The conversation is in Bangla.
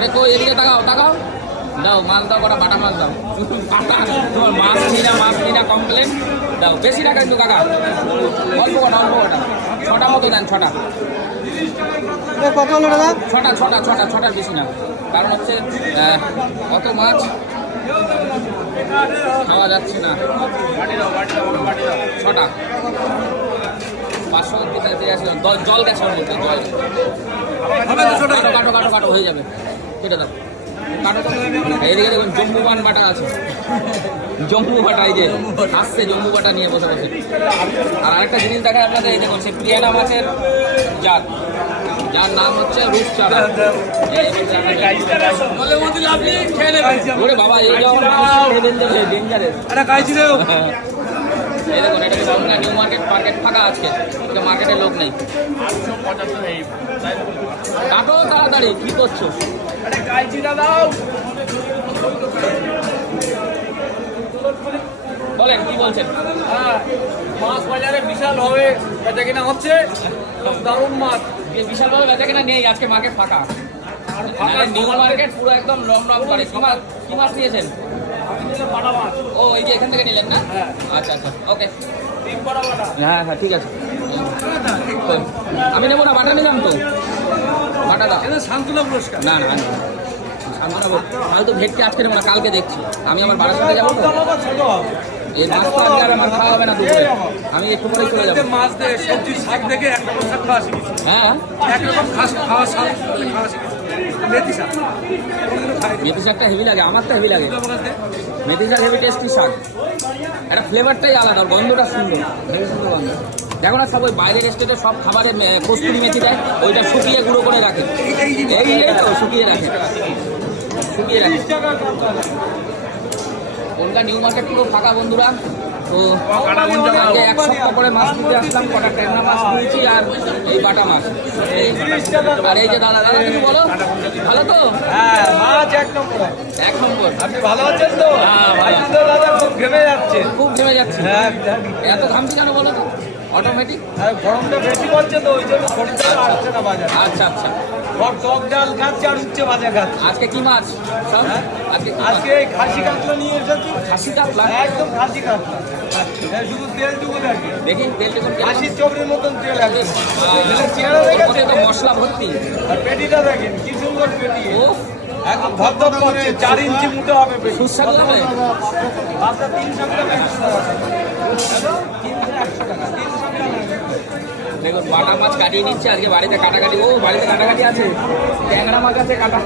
আরে কই এদিকে তাকাও তাকাও, দাও মাছ দাও, কটা বাটা মাছ দাও। তোমার মাছ নিনা কমপ্লেন দাও, বেশি টাকা কিন্তু কাকা, অল্প কটা অল্প কটা, ছটা মতো দেন, ছটা কত হলো দাদা? ছটা ছটা ছটা ছটার বেশি না, কারণ হচ্ছে অত মাছ খাওয়া যাচ্ছে না। ছটা 500 দিয়ে আসলে জল গেছে ওর মধ্যে, জল কাটো কাটো কাটো হয়ে যাবে, কেটে দাও কাটো। এইদিকে দেখুন জম্বুবান বাটা আছে, জম্বু বাটা, এই যে আসছে জম্বু বাটা নিয়ে বসে বসে। আর আরেকটা জিনিস দেখায় আপনাদের, এই দেখুন সে প্রিয়ানা মাছের জাত, যার নাম হচ্ছে রূপচাঁদা। ওরে বাবা, এই ডেঞ্জারেস। এই দেখুন, এটা গঙ্গা নিউ মার্কেট ফাঁকা আজকে, এটা মার্কেটের লোক নেই। কাটো তাড়াতাড়ি, কি করছো? বলেন কি বলছেন? মাছ বাজারে বিশাল হবে বেচা কিনা হচ্ছে, দারুণ মাছ। বিশাল ভাবে বেচা কিনা নেই, আজকে মার্কেট ফাঁকা। নিউ মার্কেট পুরো একদম রম রম করে। কি মাছ নিয়েছেন? বাটা মাছ। ও এই যে এখান থেকে নিলেন না? আচ্ছা আচ্ছা, ওকে। হ্যাঁ হ্যাঁ ঠিক আছে, আমি নেবো না, বাটা নিলাম তো, বাটা দাও। শান্তনা পুরস্কার। না না আমি তো ভেটকে আজকে নেবো না, কালকে দেখছি। আমি আমার বাড়ার সাথে যাবো তো, এই মাছ তো আজকে আর আমার খাওয়া হবে না দুপুরে, আমি একটু পরেই চলে যাবো। মাছ দেখে সবজির শাক দেখে একরকম শাক খাওয়া শিখেছি, হ্যাঁ একরকম খাওয়া শাক খাওয়া শিখেছি। মেথি শাক, মেথি শাকটা হেভি লাগে, আমার তো হেভি লাগে। মেথি শাক হেভি টেস্টি শাক, একটা ফ্লেভারটাই আলাদা, গন্ধটা সুন্দর, হেভি সুন্দর গন্ধ। দেখো না সব ওই বাইরের স্টেটে সব খাবারে কস্তুরি মেথি দেয়, ওইটা শুকিয়ে গুঁড়ো করে রাখে, এই তো শুকিয়ে রাখে। কলকাতা নিউ মার্কেট পুরো ফাঁকা বন্ধুরা। তো আজকে 1 সপ্তাহ করে মাছ নিতে আসলাম, কটা ট্যাংরা মাছ নিয়েছি আর এই বাটা মাছ। আর এই যে দাদা কিছু বলো, ভালো তো? হ্যাঁ, মাছ এক নম্বর। আপনি ভালো আছেন তো? হ্যাঁ দাদা খুব ঘেমে যাচ্ছে। খুব ঘেমে যাচ্ছে। হ্যাঁ, এত ঘামছি কেন বলো তো? অটোমেটিক। গরমটা বেশি পড়ছে তো ওই জন্য শরীরটা আসছে না বাজারে। আচ্ছা আচ্ছা, সব টক ডাল খাচ্ছে আর উচ্চে ভাজা খাচ্ছে। আজকে কি মাছ সব? আজকে খাসি কাতলা নিয়ে এসেছি। খাসি কাতলা? একদম খাসি কাতলা, শুধু তেল টুকু থাকে। দেখি তেল দেখুন, খাসির চবড়ির মতন তেল আছে। চেহারা দেখেছে তো মশলা ভর্তি। আর পেটিটা দেখেন কি সুন্দর পেটি, ও একদম ধপধপ করছে। 4 ইঞ্চি মোটা হবে পেটি। সুস্বাদু হবে। মাত্র 300 টাকা। 300 টাকা। দেখুন বাটা মাছ কাটিয়ে নিচ্ছে আজকে বাড়িতে কাটাকাটি। ও বাড়িতে কাটাকাটি আছে, ট্যাংরা মাছ আছে কাটা।